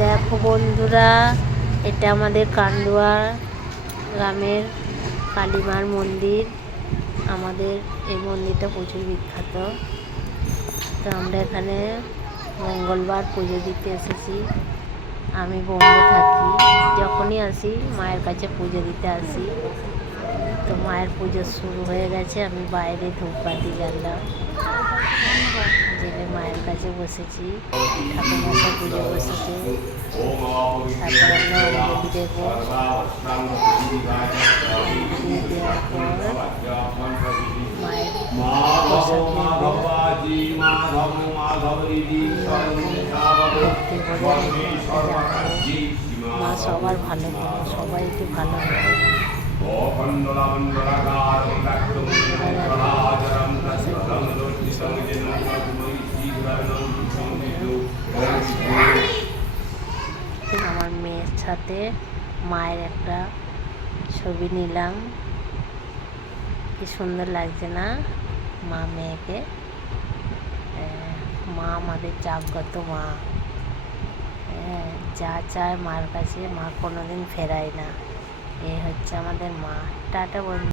দেখো বন্ধুরা, এটা আমাদের কান্দুয়া গ্রামের কালীমার মন্দির। আমাদের এই মন্দিরটা প্রচুর বিখ্যাত। তো আমরা এখানে মঙ্গলবার পুজো দিতে এসেছি। আমি বোম্বে থাকি, যখনই আসি মায়ের কাছে পুজো দিতে আসি। তো মায়ের পুজো শুরু হয়ে গেছে, আমি বাইরে ধূপবাতি জ্বাললাম, জেলে মায়ের কাছে বসেছি। ঠাকুরমশাই পুজো বসেছে, তারপর আমরা অঞ্জলি দেব। অঞ্জলি দেওয়ার পর মায়ের প্রসাদ নেব। ভক্তি ভরে মা সবার ভালো করো, সবাইকে ভালো করো। আমার মেয়ের সাথে মায়ের একটা ছবি নিলাম, কি সুন্দর লাগছে না মা মেয়েকে। মা আমাদের জাগ্রত মা, যা চায় মার কাছে মা কোনোদিন ফেরায় না। এ হচ্ছে আমাদের মা। টাটা বন্ধু।